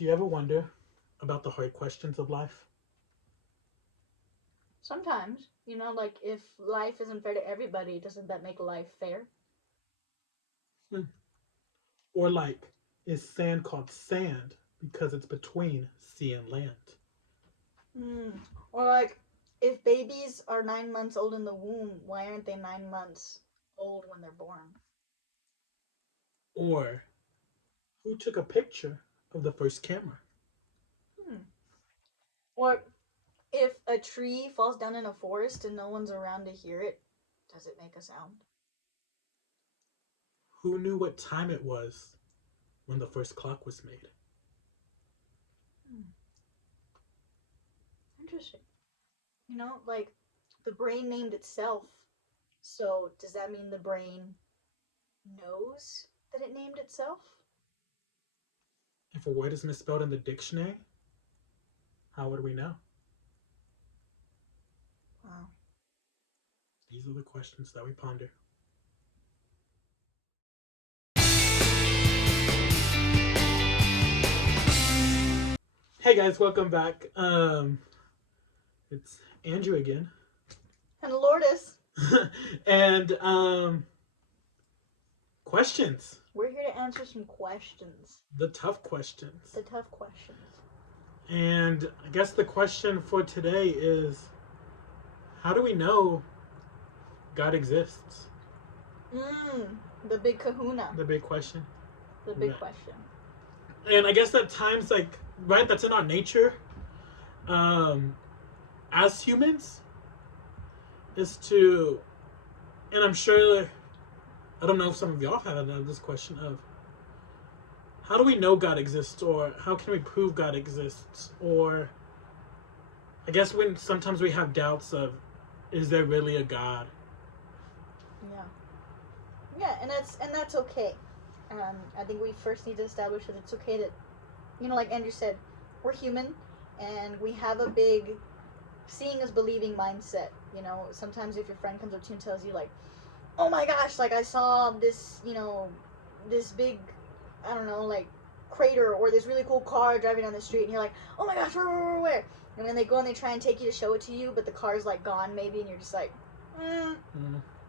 Do you ever wonder about the hard questions of life? Sometimes, like if life isn't fair to everybody, doesn't that make life fair? Hmm. Or like, is sand called sand because it's between sea and land? Hmm. Or like, if babies are 9 months old in the womb, why aren't they 9 months old when they're born? Or who took a picture of the first camera? Hmm. Or if a tree falls down in a forest and no one's around to hear it, does it make a sound? Who knew what time it was when the first clock was made? Hmm. Interesting. Like the brain named itself. So does that mean the brain knows that it named itself? If a word is misspelled in the dictionary, how would we know? Wow. These are the questions that we ponder. Hey guys, welcome back. It's Andrew again. And Lourdes, and questions. we're here to answer some questions. The tough questions. The tough questions. And I guess the question for today is, how do we know God exists? The big kahuna. The big question. The big Right. question. And I guess at times, like, right, that's in our nature, um, as humans, is to, and I'm sure, I don't know if some of y'all have had this question of, how do we know God exists, or how can we prove God exists, or I guess when sometimes we have doubts of, is there really a God? Yeah. Yeah, and that's okay. I think we first need to establish that it's okay that, like Andrew said, we're human, and we have a big seeing is believing mindset. Sometimes if your friend comes up to you and tells you like, "Oh my gosh, like I saw this, this big, I don't know, like crater or this really cool car driving down the street," and you're like, "Oh my gosh, where?" And then they go and they try and take you to show it to you, but the car's like gone maybe, and you're just like, Mm.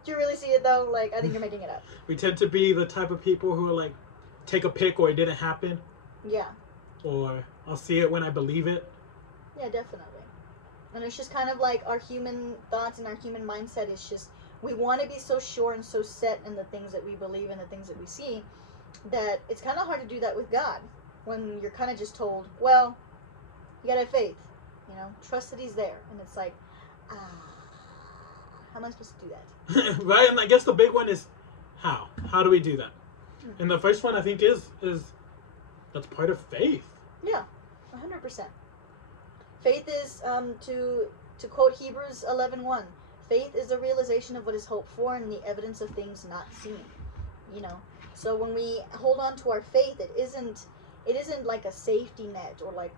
"Do you really see it though?" Like I think you're making it up. We tend to be the type of people who are like, take a pic or it didn't happen, Yeah. or I'll see it when I believe it. Yeah, definitely. And it's just kind of like our human thoughts and our human mindset is just we want to be so sure and so set in the things that we believe and the things that we see that it's kind of hard to do that with God when you're kind of just told, well, you gotta have faith, trust that He's there, and it's like, ah, how am I supposed to do that? Right? And I guess the big one is how? How do we do that? Hmm. And the first one I think is that's part of faith. Yeah, 100%. Faith is to quote Hebrews 11:1. Faith is the realization of what is hoped for and the evidence of things not seen. You know, so when we hold on to our faith, it isn't like a safety net or like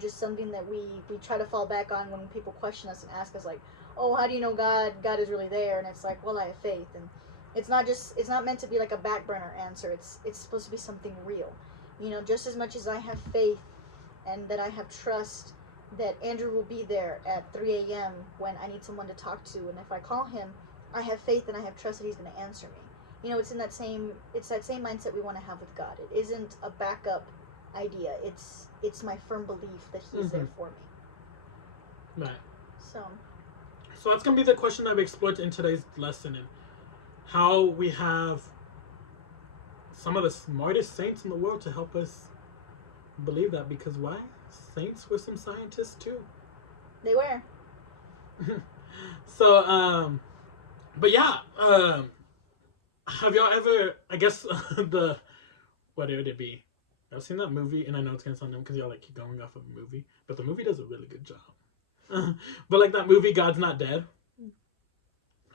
just something that we try to fall back on when people question us and ask us like, oh, how do you know God is really there? And it's like, well, I have faith. And it's not meant to be like a back burner answer. It's supposed to be something real. Just as much as I have faith and that I have trust that Andrew will be there at 3 a.m. when I need someone to talk to, and if I call him, I have faith and I have trust that he's going to answer me. It's that same mindset we want to have with God. It isn't a backup idea. It's my firm belief that He's there for me. Right. So So that's gonna be the question that we explored in today's lesson, and how we have some of the smartest saints in the world to help us believe that. Because why? Saints were some scientists too. they were. So, but yeah, have y'all ever? I guess the what would it be? I've seen that movie, and I know it's gonna sound dumb because y'all like keep going off of a movie, but the movie does a really good job. But like that movie, God's Not Dead,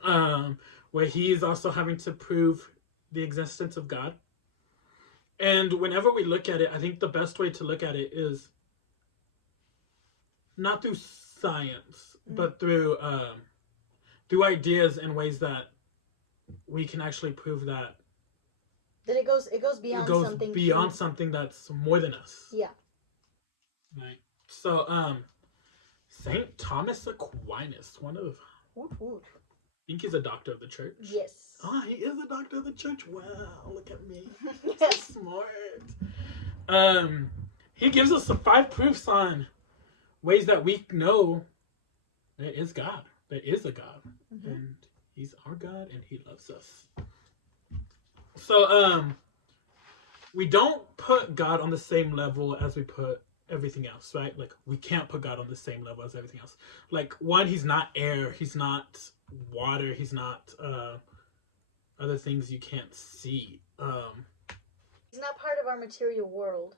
um, where he's also having to prove the existence of God. And whenever we look at it, I think the best way to look at it is not through science, but through ideas and ways that we can actually prove that That it goes it beyond goes something beyond human. something that's more than us. Yeah, Right. So, Saint Thomas Aquinas, one of, Woot woot. I think he's a doctor of the church. Yes. Oh, he is a doctor of the church. Wow, look at me. Yes. Smart. He gives us the 5 proofs on ways that we know there is God. There is a God. Mhm. And he's our God and he loves us. So, we don't put God on the same level as we put everything else, right? Like, we can't put God on the same level as everything else. Like, one, he's not air, he's not water, he's not other things you can't see. He's not part of our material world.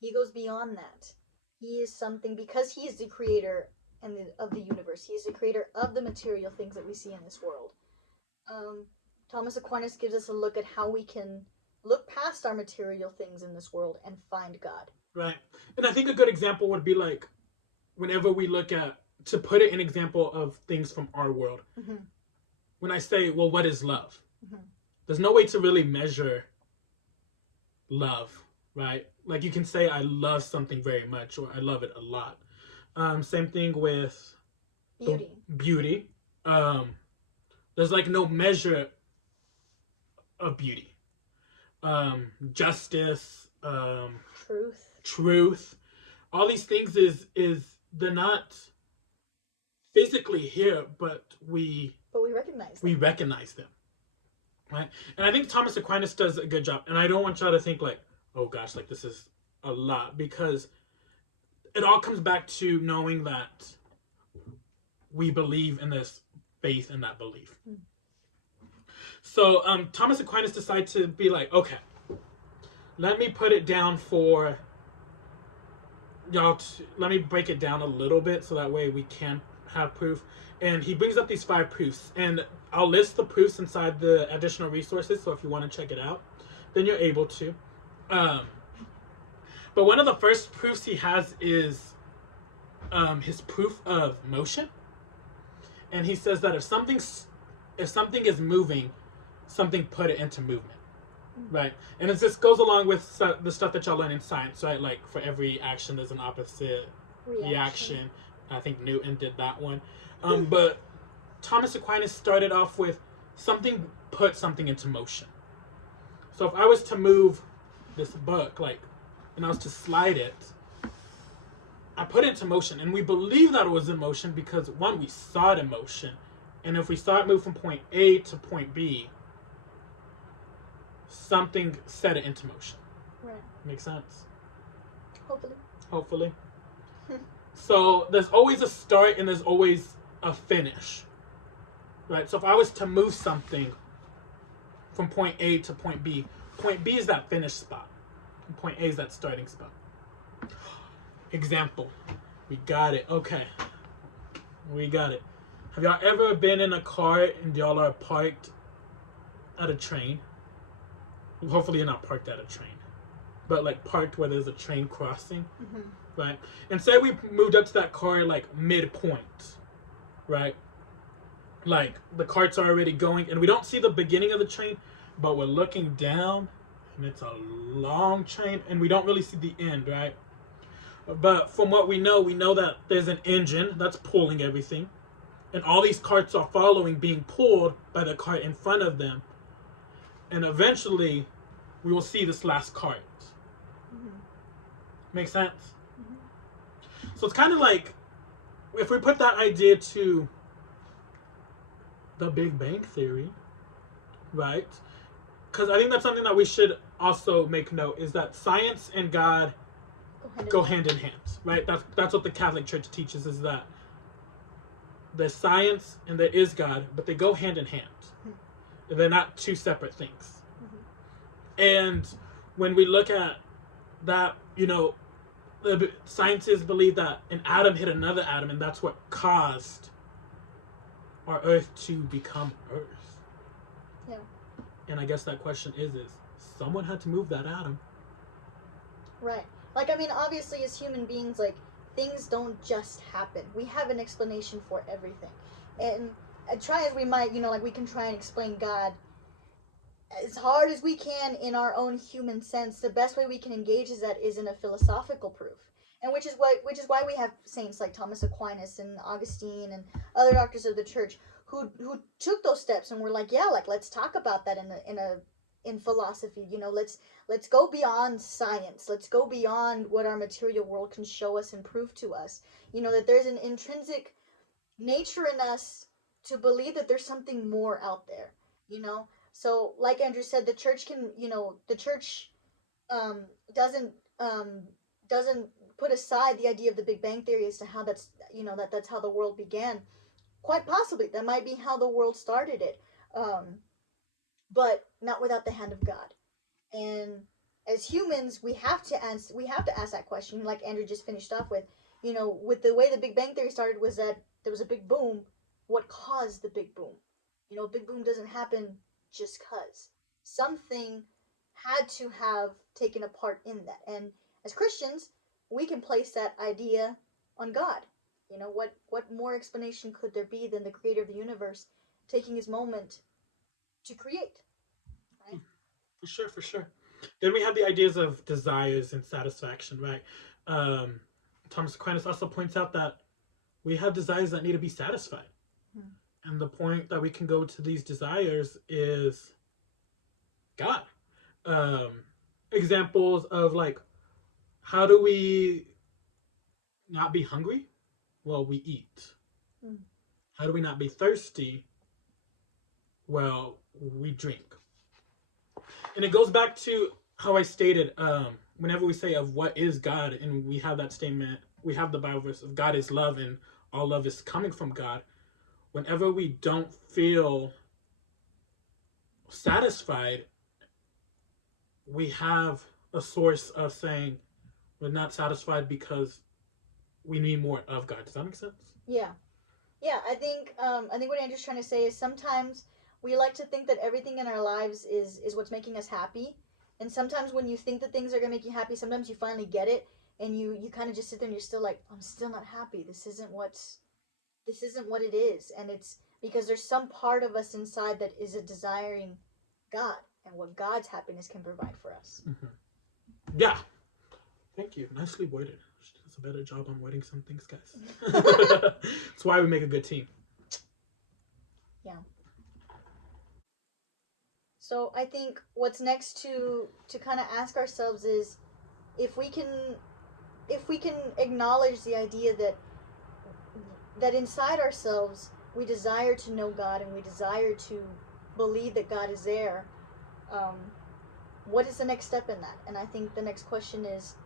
He goes beyond that. He is something because he is the creator of the universe. He is the creator of the material things that we see in this world. Thomas Aquinas gives us a look at how we can look past our material things in this world and find God. Right. And I think a good example would be like whenever we look at, to put it an example of things from our world. Mm-hmm. When I say, well, what is love? Mm-hmm. There's no way to really measure love, right? Like you can say, I love something very much or I love it a lot. Same thing with beauty. Beauty. There's like no measure of beauty. Justice, truth. All these things is they're not physically here, but we recognize them, right? And I think Thomas Aquinas does a good job. And I don't want y'all to think like, oh gosh, like this is a lot, because it all comes back to knowing that we believe in this faith and that belief. So Thomas Aquinas decided to be like, okay, let me put it down for y'all. Let me break it down a little bit so that way we can have proof. And he brings up these 5 proofs, and I'll list the proofs inside the additional resources. So if you want to check it out, then you're able to. But one of the first proofs he has is his proof of motion, and he says that if something is moving, something put it into movement. Right, and it just goes along with the stuff that y'all learn in science, right? Like for every action, there's an opposite reaction. I think Newton did that one. But Thomas Aquinas started off with something put something into motion. So if I was to move this book, like, and I was to slide it, I put it into motion, and we believe that it was in motion because one, we saw it in motion, and if we saw it move from point A to point B, something set it into motion. Right. Make sense? Hopefully. So there's always a start and there's always a finish. Right? So if I was to move something from point A to point B is that finish spot. And point A is that starting spot. Example. We got it. Okay. We got it. Have y'all ever been in a car and y'all are parked at a train? Hopefully you're not parked at a train, but like parked where there's a train crossing, right? And say we moved up to that car like midpoint, right? Like the carts are already going and we don't see the beginning of the train, but we're looking down and it's a long train and we don't really see the end, right? But from what we know that there's an engine that's pulling everything, and all these carts are following, being pulled by the cart in front of them. And eventually, we will see this last cart. Make sense? So it's kind of like, if we put that idea to the Big Bang Theory, right? Because I think that's something that we should also make note, is that science and God go hand in hand, right? That's what the Catholic Church teaches, is that there's science and there is God, but they go hand in hand. They're not two separate things. And when we look at that, scientists believe that an atom hit another atom, and that's what caused our Earth to become Earth. Yeah. And I guess that question is someone had to move that atom. Right. Like, I mean, obviously as human beings, like, things don't just happen. We have an explanation for everything. And try as we might, like we can try and explain God as hard as we can in our own human sense. The best way we can engage is in a philosophical proof. And which is why we have saints like Thomas Aquinas and Augustine and other doctors of the church who took those steps and were like, yeah, like let's talk about that in philosophy. Let's go beyond science. Let's go beyond what our material world can show us and prove to us. That there's an intrinsic nature in us to believe that there's something more out there. So like Andrew said, the church can, the church um, doesn't um, doesn't put aside the idea of the Big Bang Theory as to how that's how the world began. Quite possibly, that might be how the world started it, but not without the hand of God. And as humans, we have to ask that question, like Andrew just finished off with. With the way the Big Bang Theory started was that there was a big boom. What caused the big boom? Big boom doesn't happen just cause something had to have taken a part in that. And as Christians, we can place that idea on God. What more explanation could there be than the creator of the universe taking his moment to create, right? For sure, for sure. Then we have the ideas of desires and satisfaction, right? Um, Thomas Aquinas also points out that we have desires that need to be satisfied. Hmm. And the point that we can go to these desires is God. Um, Examples of like, how do we not be hungry? Well, we eat. Hmm. How do we not be thirsty? Well, we drink. And it goes back to how I stated, whenever we say of what is God, and we have that statement, we have the Bible verse of God is love and all love is coming from God. Whenever we don't feel satisfied, we have a source of saying we're not satisfied because we need more of God. Does that make sense? Yeah. Yeah, I think what Andrew's trying to say is sometimes we like to think that everything in our lives is what's making us happy. And sometimes when you think that things are gonna make you happy, sometimes you finally get it and you kind of just sit there and you're still like, I'm still not happy. This isn't what it is. And it's because there's some part of us inside that is a desiring God and what God's happiness can provide for us. Mm-hmm. Yeah. Thank you. Nicely worded. She does a better job on wording some things, guys. That's why we make a good team. Yeah. So I think what's next to kind of ask ourselves is if we can acknowledge the idea that inside ourselves we desire to know God and we desire to believe that God is there. Um, what is the next step in that? And I think the next question is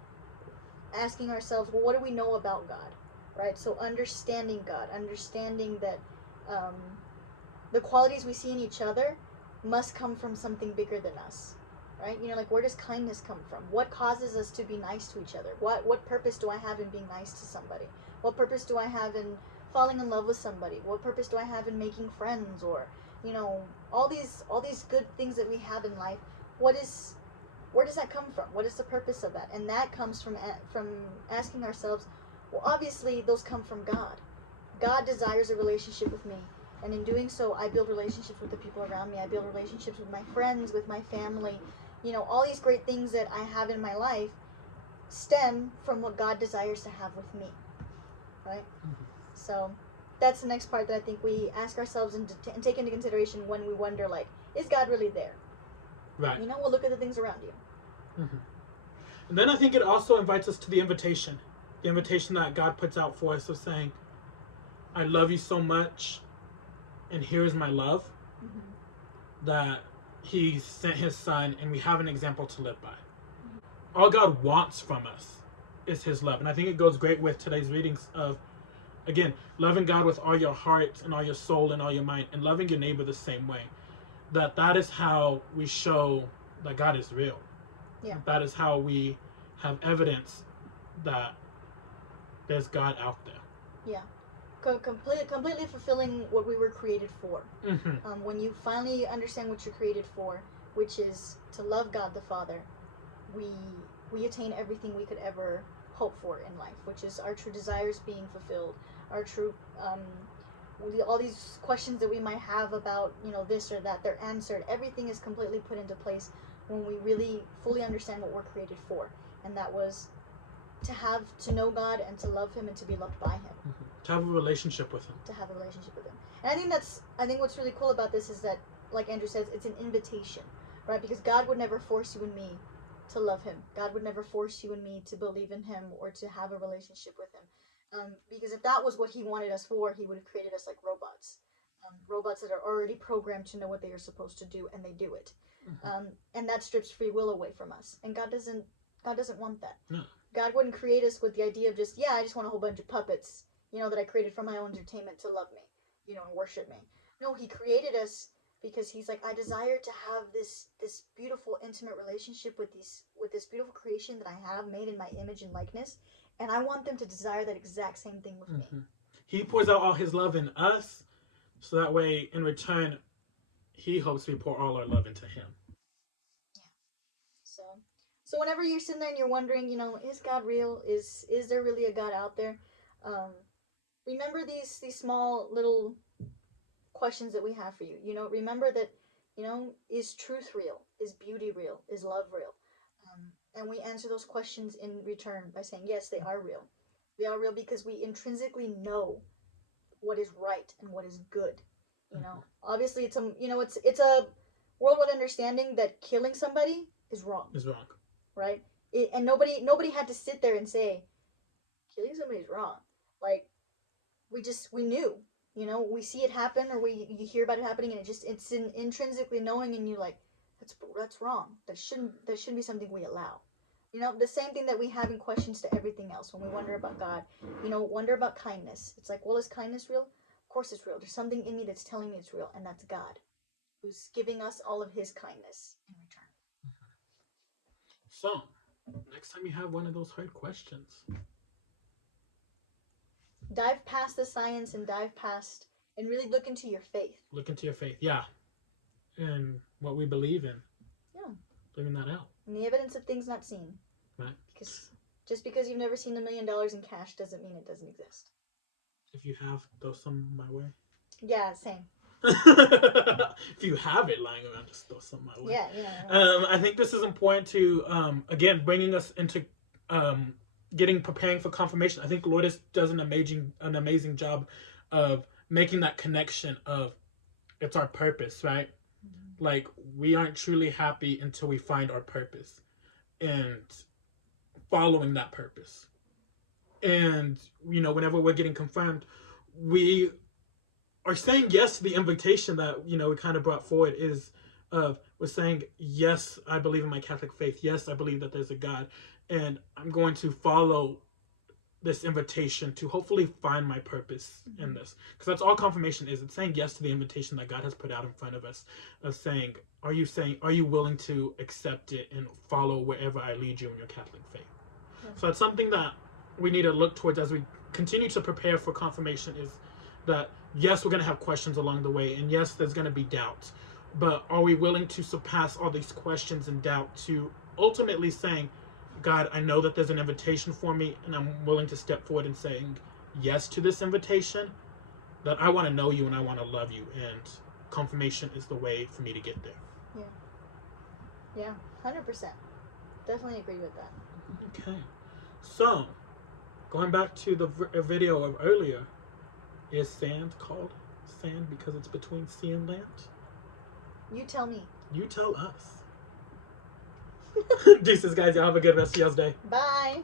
asking ourselves, well, what do we know about God, right? So understanding God, understanding that um, the qualities we see in each other must come from something bigger than us, right? Like where does kindness come from? What causes us to be nice to each other? What purpose do I have in being nice to somebody? What purpose do I have in falling in love with somebody? What purpose do I have in making friends? Or all these good things that we have in life. Where does that come from? What is the purpose of that? And that comes from asking ourselves, well, obviously those come from God. God desires a relationship with me. And in doing so, I build relationships with the people around me. I build relationships with my friends, with my family. All these great things that I have in my life stem from what God desires to have with me. Right? Mm-hmm. So that's the next part that I think we ask ourselves and take into consideration when we wonder, like, is God really there? Right. We'll look at the things around you. Mm-hmm. And then I think it also invites us to the invitation that God puts out for us of saying, I love you so much, and here's my love, Mm-hmm. that he sent his son, and we have an example to live by. Mm-hmm. All God wants from us is his love. And I think it goes great with today's readings of, again, loving God with all your heart and all your soul and all your mind, and loving your neighbor the same way. That is how we show that God is real. Yeah. That is how we have evidence that there's God out there. Yeah. Completely fulfilling what we were created for. Mm-hmm. When you finally understand what you're created for, which is to love God the Father, we attain everything we could ever hope for in life, which is our true desires being fulfilled, our true all these questions that we might have about this or that, they're answered. Everything is completely put into place when we really fully understand what we're created for, and that was to know God and to love Him and to be loved by Him. To have a relationship with Him. To have a relationship with Him. And I think what's really cool about this is that, like Andrew says, it's an invitation, right? Because God would never force you and me to love Him. God would never force you and me to believe in Him or to have a relationship with Him. Because if that was what He wanted us for, He would have created us like robots. Robots that are already programmed to know what they are supposed to do, and they do it. And that strips free will away from us. And God doesn't want that. No. God wouldn't create us with the idea of just, I just want a whole bunch of puppets, that I created for my own entertainment to love me, and worship me. No, He created us because He's like, I desire to have this beautiful, intimate relationship with this beautiful creation that I have made in my image and likeness, and I want them to desire that exact same thing with me. He pours out all His love in us, so that way, in return, He hopes we pour all our love into Him. Yeah. So whenever you're sitting there and you're wondering, is God real? Is there really a God out there? Remember these small little questions that we have for you. Remember that, is truth real? Is beauty real? Is love real? And we answer those questions in return by saying, yes, they are real. They are real because we intrinsically know what is right and what is good. Obviously it's a worldwide understanding that killing somebody is wrong. Is wrong. Right? And nobody had to sit there and say, killing somebody is wrong. Like, we knew, we see it happen, or you hear about it happening, and it's intrinsically knowing, and you're like, that's wrong. That shouldn't be something we allow. The same thing that we have in questions to everything else when we wonder about God. Wonder about kindness. It's like, well, is kindness real? Of course it's real. There's something in me that's telling me it's real, and that's God, who's giving us all of His kindness in return. So, next time you have one of those hard questions, dive past the science and really look into your faith. Look into your faith, yeah. And what we believe in. Yeah. Living that out. And the evidence of things not seen. Right. Because just because you've never seen $1 million in cash doesn't mean it doesn't exist. If you have, throw some my way. Yeah, same. If you have it lying around, just throw some my way. Yeah. I think this is important to, again, bringing us into preparing for confirmation. I think Lourdes does an amazing job of making that connection of it's our purpose, right? Mm-hmm. Like, we aren't truly happy until we find our purpose and following that purpose. And, whenever we're getting confirmed, we are saying yes to the invitation that, we kind of brought forward is we're saying, yes, I believe in my Catholic faith. Yes, I believe that there's a God. And I'm going to follow this invitation to hopefully find my purpose in this. Because that's all confirmation is. It's saying yes to the invitation that God has put out in front of us. Of saying, are you willing to accept it and follow wherever I lead you in your Catholic faith? Yeah. So that's something that we need to look towards as we continue to prepare for confirmation, is that, yes, we're going to have questions along the way. And yes, there's going to be doubts. But are we willing to surpass all these questions and doubt to ultimately saying, God, I know that there's an invitation for me, and I'm willing to step forward and saying yes to this invitation, that I want to know you and I want to love you, and confirmation is the way for me to get there. Yeah, 100%. Definitely agree with that. Okay. So, going back to the video of earlier, is sand called sand because it's between sea and land? You tell me. You tell us. Deuces, guys. Y'all have a good rest of y'all's day. Bye.